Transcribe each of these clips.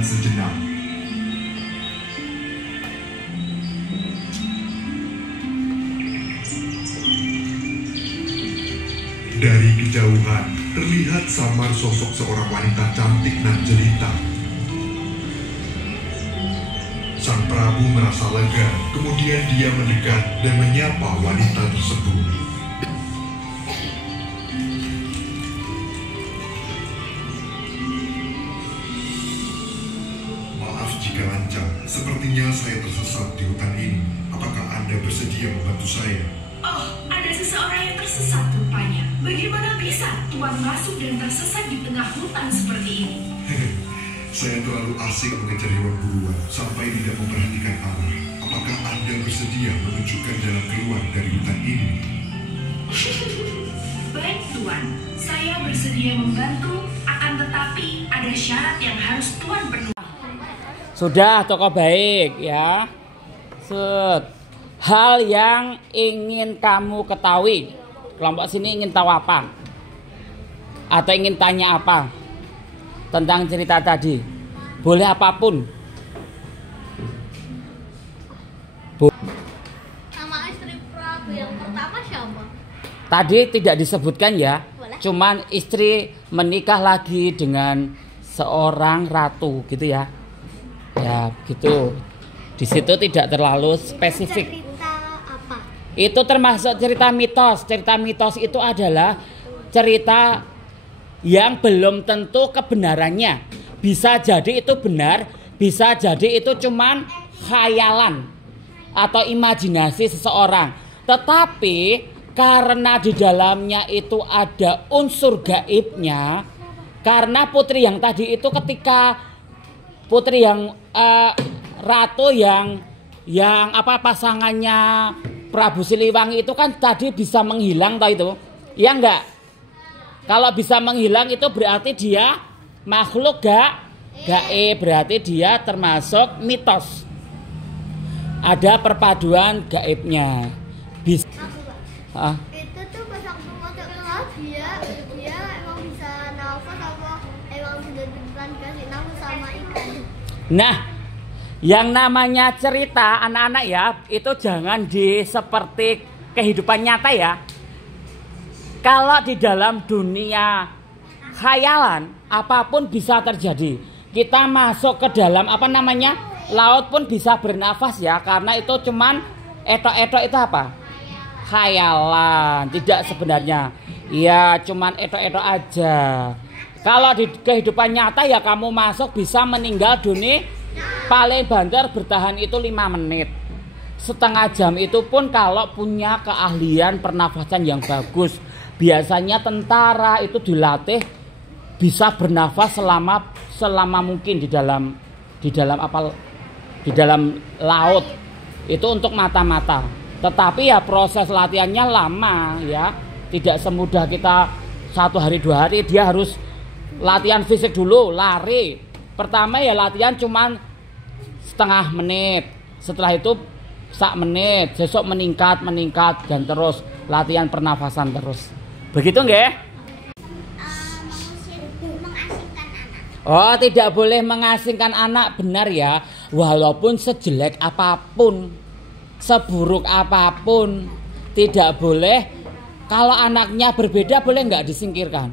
istirahat sejenak. Dari kejauhan, terlihat samar sosok seorang wanita cantik dan jelita. Sang Prabu merasa lega, kemudian dia mendekat dan menyapa wanita tersebut. Maaf jika lancang, sepertinya saya tersesat di hutan ini. Apakah Anda bersedia membantu saya? Oh, ada seseorang yang tersesat rupanya. Bagaimana bisa Tuan masuk dan tersesat di tengah hutan seperti ini? Saya terlalu asik mengejar hewan buruan sampai tidak memperhatikan arah. Apakah Anda bersedia menunjukkan jalan keluar dari hutan ini? Baik Tuan, saya bersedia membantu. Akan tetapi ada syarat yang harus Tuan penuhi. Sudah, tokoh baik ya. Hal yang ingin kamu ketahui. Kelompok sini ingin tahu apa? Atau ingin tanya apa tentang cerita tadi? Boleh apapun. Nama istri Prabu yang pertama siapa? Tadi tidak disebutkan ya. Boleh. Cuman istri menikah lagi dengan seorang ratu gitu ya. Ya gitu. Di situ tidak terlalu spesifik. Cerita apa? Itu termasuk cerita mitos. Cerita mitos itu adalah cerita yang belum tentu kebenarannya. Bisa jadi itu benar, bisa jadi itu cuman khayalan atau imajinasi seseorang. Tetapi karena di dalamnya itu ada unsur gaibnya, karena putri yang tadi itu ketika putri yang ratu yang pasangannya Prabu Siliwangi itu kan tadi bisa menghilang toh itu. Ya enggak? Kalau bisa menghilang itu berarti dia makhluk gaib, berarti dia termasuk mitos. Ada perpaduan gaibnya. Bisa Itu tuh pas waktu masuk kelas dia emang bisa nafas atau emang sudah dikasih nafas sama ikan. Nah, yang namanya cerita anak-anak ya, itu jangan seperti kehidupan nyata ya. Kalau di dalam dunia khayalan, apapun bisa terjadi. Kita masuk ke dalam laut pun bisa bernafas ya, karena itu cuman etok-etok itu apa? Khayalan, tidak sebenarnya. Ya, cuman etok-etok aja. Kalau di kehidupan nyata ya kamu masuk bisa meninggal dunia. Paling banter bertahan itu 5 menit. Setengah jam itu pun kalau punya keahlian pernafasan yang bagus. Biasanya tentara itu dilatih bisa bernafas selama mungkin di dalam laut. Itu untuk mata-mata. Tetapi ya proses latihannya lama ya. Tidak semudah kita 1 hari 2 hari, dia harus latihan fisik dulu, lari. Pertama ya latihan cuman setengah menit, setelah itu 1 menit, besok meningkat dan terus latihan pernafasan terus. Begitu nggih? Mengasingkan anak. Oh, tidak boleh mengasingkan anak, benar ya. Walaupun sejelek apapun, seburuk apapun, tidak boleh. Kalau anaknya berbeda boleh nggak disingkirkan?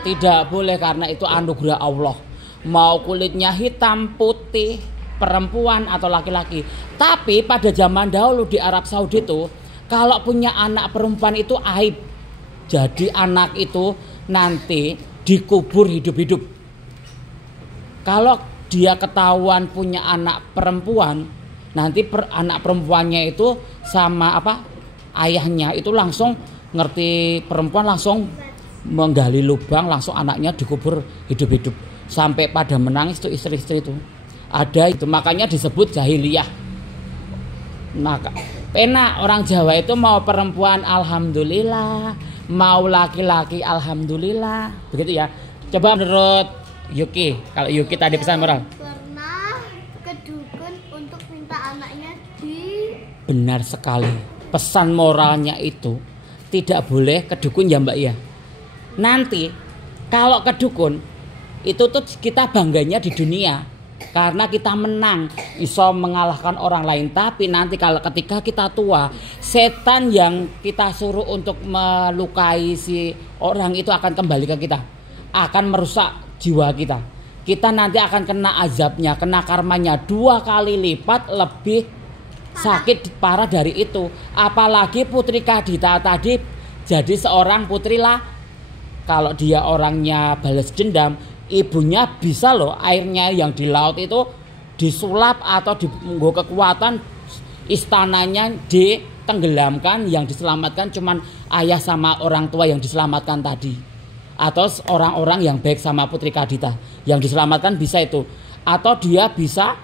Tidak boleh, karena itu anugerah Allah. Mau kulitnya hitam, putih, perempuan atau laki-laki. Tapi pada zaman dahulu di Arab Saudi itu, kalau punya anak perempuan itu aib. Jadi anak itu nanti dikubur hidup-hidup. Kalau dia ketahuan punya anak perempuan, nanti anak perempuannya itu sama ayahnya itu langsung ngerti perempuan, langsung menggali lubang, langsung anaknya dikubur hidup-hidup. Sampai pada menangis tuh istri-istri itu. Ada itu, makanya disebut jahiliyah. Maka enak orang Jawa itu mau perempuan alhamdulillah, mau laki-laki alhamdulillah. Begitu ya. Coba menurut Yuki, kalau Yuki tadi pesan moral. Pernah ke dukun untuk minta anaknya Benar sekali. Pesan moralnya itu tidak boleh ke dukun ya Mbak ya. Nanti kalau ke dukun itu tuh kita bangganya di dunia. karena kita menang, iso mengalahkan orang lain. Tapi nanti kalau ketika kita tua, setan yang kita suruh untuk melukai si orang itu akan kembali ke kita, akan merusak jiwa kita. Kita nanti akan kena azabnya, kena karmanya 2 kali lipat lebih sakit parah dari itu. Apalagi Putri Kadita tadi jadi seorang putri lah. Kalau dia orangnya balas dendam, ibunya bisa loh airnya yang di laut itu disulap atau dimenggo kekuatan, istananya ditenggelamkan, yang diselamatkan cuman ayah sama orang tua yang diselamatkan tadi, atau orang-orang yang baik sama Putri Kadita yang diselamatkan bisa itu. Atau dia bisa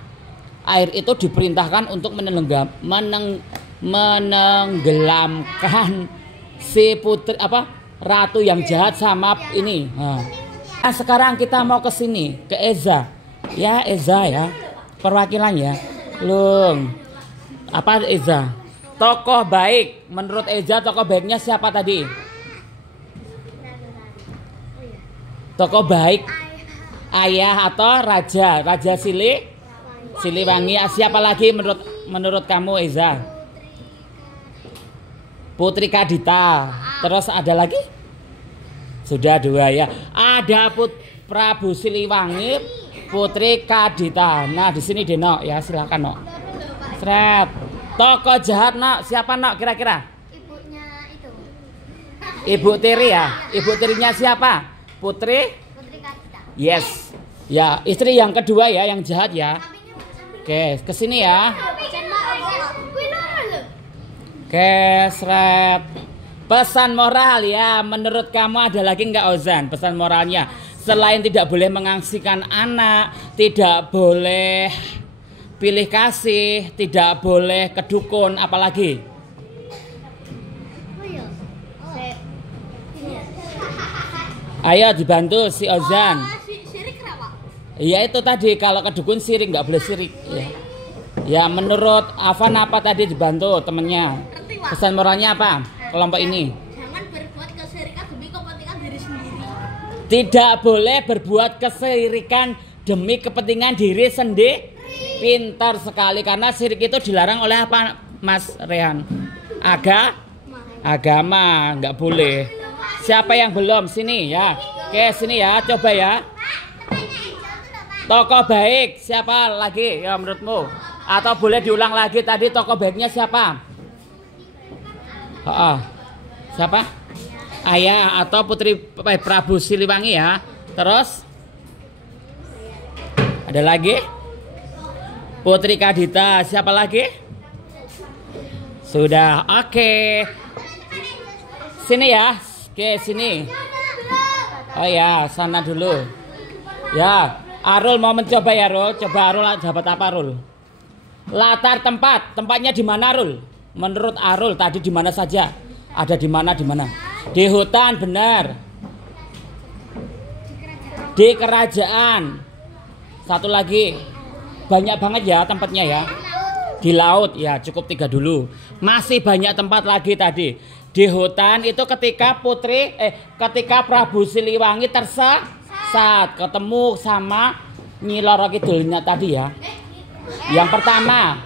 air itu diperintahkan untuk menenggelamkan si putri ratu yang jahat sama ini. Nah, sekarang kita mau ke sini, ke Eza. Ya, Eza ya. Perwakilannya. Lung. Apa Eza? Tokoh baik. Menurut Eza tokoh baiknya siapa tadi? Tokoh baik. Ayah atau raja? Raja Siliwangi. Siapa lagi menurut kamu Eza? Putri Kadita. Terus ada lagi? Sudah 2 ya. Ada Prabu Siliwangi, Putri Kadita. Nah, di sini Deno ya, silakan Nok. Sret. Tokoh jahat Nok, siapa Nok kira-kira? Ibunya itu. Ibu tiri ya. Ibu tirinya siapa? Putri Kadita. Yes. Ya, istri yang kedua ya, yang jahat ya. Oke, ke sini ya. Oke, seret. Pesan moral ya, menurut kamu ada lagi nggak Ozan pesan moralnya? Selain tidak boleh mengangsingkan anak, tidak boleh pilih kasih, tidak boleh kedukun, apalagi? Ayo dibantu si Ozan. Sirik kenapa? Iya itu tadi, kalau kedukun sirik, nggak boleh sirik ya. Ya menurut Afan apa tadi, dibantu temennya. Pesan moralnya apa? Kelompok ini. Jangan berbuat kesirikan demi kepentingan diri sendiri. Tidak boleh berbuat kesirikan demi kepentingan diri sendiri. Pintar sekali, karena sirik itu dilarang oleh apa Mas Rehan? Agama, nggak boleh. Siapa yang belum? Sini ya. Oke sini ya, coba ya. Tokoh baik siapa lagi ya menurutmu? Atau boleh diulang lagi tadi, tokoh baiknya siapa? Siapa? Ayah atau Putri Prabu Siliwangi ya. Terus ada lagi? Putri Kadita. Siapa lagi? Sudah. Oke. Sini ya. Oke sini. Oh ya, sana dulu. Ya, Arul mau mencoba ya Arul. Coba Arul dapat apa Arul? Latar tempatnya di mana Arul? Menurut Arul tadi di mana saja? Ada di mana? Di hutan, benar. Di kerajaan. Satu lagi. Banyak banget ya tempatnya ya. Di laut ya, cukup 3 dulu. Masih banyak tempat lagi tadi. Di hutan itu ketika ketika Prabu Siliwangi tersesat, ketemu sama Nyi Loro Kidulnya tadi ya. Yang pertama,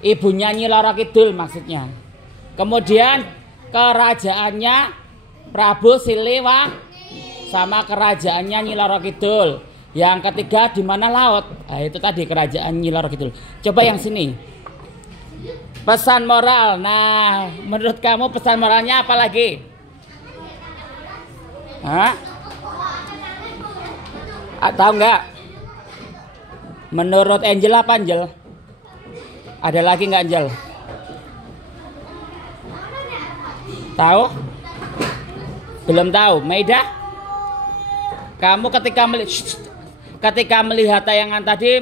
ibunya Nyi Loro Kidul maksudnya. Kemudian kerajaannya Prabu Siliwangi sama kerajaannya Nyi Loro Kidul. Yang ketiga di mana laut? Nah, itu tadi kerajaan Nyi Loro Kidul. Coba yang sini. Pesan moral. Nah, menurut kamu pesan moralnya apa lagi? Hah? Tahu nggak? Menurut Angel apa Angel? Ada lagi nggak Angel? Tahu? Belum tahu. Maida? Kamu ketika melihat tayangan tadi,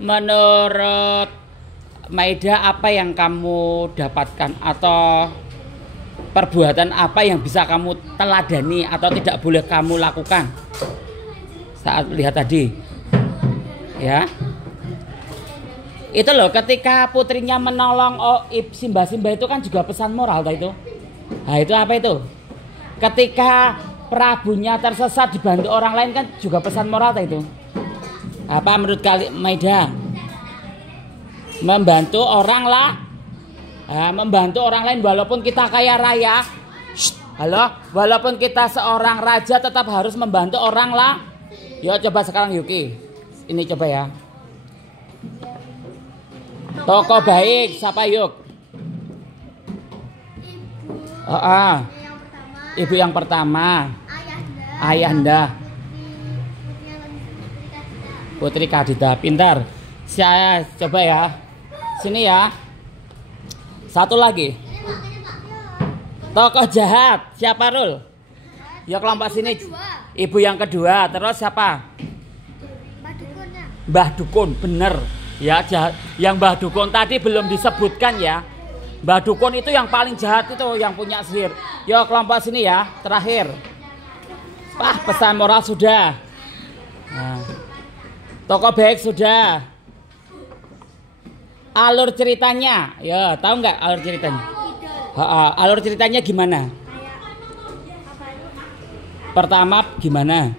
menurut Maida apa yang kamu dapatkan, atau perbuatan apa yang bisa kamu teladani atau tidak boleh kamu lakukan saat melihat tadi? Ya, itu loh, ketika putrinya menolong Simba itu kan juga pesan moral itu. Nah itu apa itu? Ketika Prabunya tersesat dibantu orang lain kan juga pesan moral itu. Apa menurut kali Maida? Membantu orang lah. Membantu orang lain walaupun kita kaya raya. Halo, walaupun kita seorang raja tetap harus membantu orang lah. Yuk coba sekarang Yuki. Ini coba ya. Toko baik siapa Yuk? Ibu yang pertama. Ayahanda. Putri Kadita, pintar. Saya coba ya. Sini ya. Satu lagi. Tokoh jahat, siapa Rul? Ya kelompok sini. Ibu yang kedua, terus siapa? Mbah Dukun, bener. Ya, jahat. Yang Mbah Dukun tadi belum disebutkan ya. Mbah Dukun itu yang paling jahat itu, yang punya sihir. Yo kelompok sini ya, terakhir. Pesan moral sudah. Nah. Tokoh baik sudah. Alur ceritanya, ya tahu nggak alur ceritanya? Alur ceritanya gimana? Pertama gimana?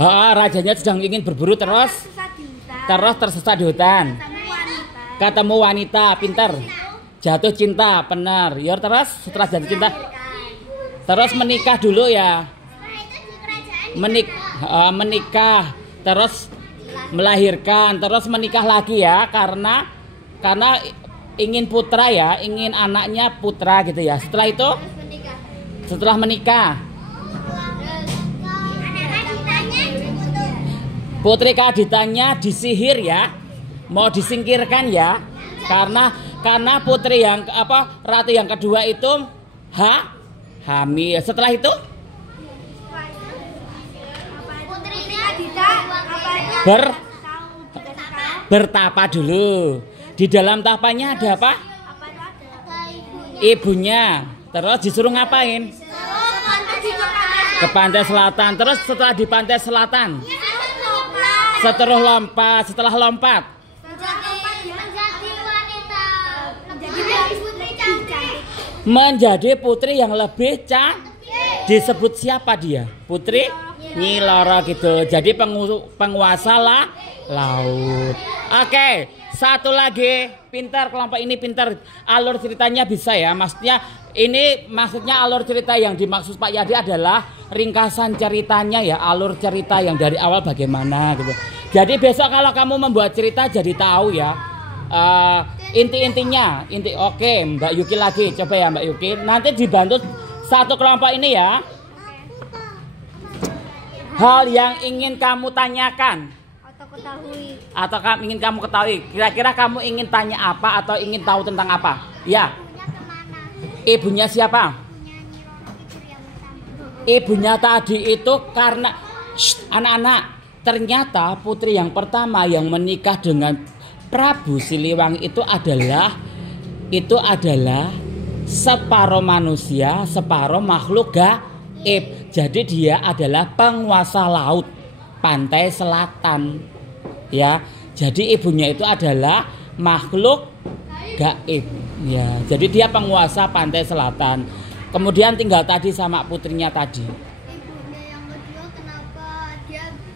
Rajanya sedang ingin berburu terus tersesat di hutan. Ketemu wanita, pintar. Jatuh cinta, benar. Ya terus setelah jatuh cinta, terus menikah dulu ya. Menikah, terus melahirkan, terus menikah lagi ya, karena ingin putra ya, ingin anaknya putra gitu ya. Setelah itu, setelah menikah, Putri Kaditanya disihir ya, mau disingkirkan ya, karena putri yang ratu yang kedua itu hamil. Setelah itu bertapa dulu. Di dalam tapanya ada apa? Ibunya. Terus disuruh ngapain? Ke pantai selatan. Terus setelah di pantai selatan, setelah lompat menjadi putri yang lebih cantik. Disebut siapa dia? Putri Nyi Loro gitu. Jadi penguasa laut. Oke, satu lagi. Pintar kelompok ini, pintar. Alur ceritanya bisa ya. Maksudnya alur cerita yang dimaksud Pak Yadi adalah ringkasan ceritanya ya. Alur cerita yang dari awal bagaimana gitu. Jadi besok kalau kamu membuat cerita jadi tahu ya. Inti-intinya. Oke, Mbak Yuki lagi. Coba ya Mbak Yuki. Nanti dibantu satu kelompok ini ya. Hal yang ingin kamu tanyakan atau ingin kamu ketahui. Kira-kira kamu ingin tanya apa atau ingin tahu tentang apa? Ya. Ibunya siapa? Ibunya tadi itu karena anak-anak, ternyata putri yang pertama yang menikah dengan Prabu Siliwangi itu adalah separuh manusia, separuh makhluk gaib. Jadi dia adalah penguasa laut pantai selatan. Ya. Jadi ibunya itu adalah makhluk gaib. Ya. Jadi dia penguasa pantai selatan. Kemudian tinggal tadi sama putrinya tadi. Ibunya yang kedua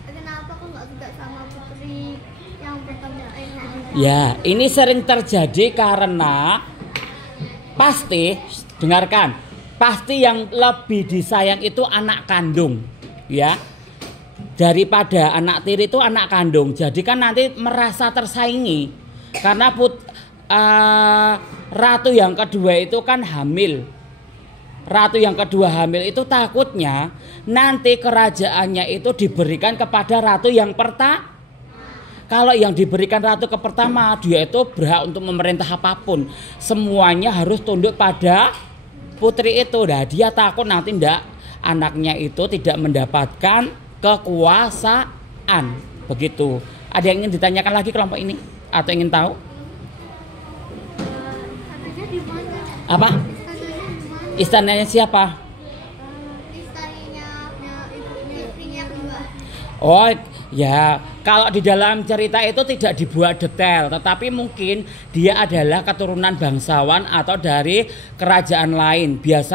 kenapa kok nggak suka sama putri yang pertama? Ya, ini sering terjadi karena pasti, dengarkan, pasti yang lebih disayang itu anak kandung, ya, daripada anak tiri itu anak kandung. Jadi kan nanti merasa tersaingi karena ratu yang kedua itu kan hamil. Ratu yang kedua hamil itu takutnya nanti kerajaannya itu diberikan kepada ratu yang pertama. Kalau yang diberikan ratu ke pertama, dia itu berhak untuk memerintah apapun. Semuanya harus tunduk pada putri itu. Nah, dia takut nanti anaknya itu tidak mendapatkan kekuasaan. Begitu. Ada yang ingin ditanyakan lagi kelompok ini? Atau ingin tahu? Apa? Istananya siapa? Istrinya kedua. Oh ya, kalau di dalam cerita itu tidak dibuat detail, tetapi mungkin dia adalah keturunan bangsawan atau dari kerajaan lain. Biasanya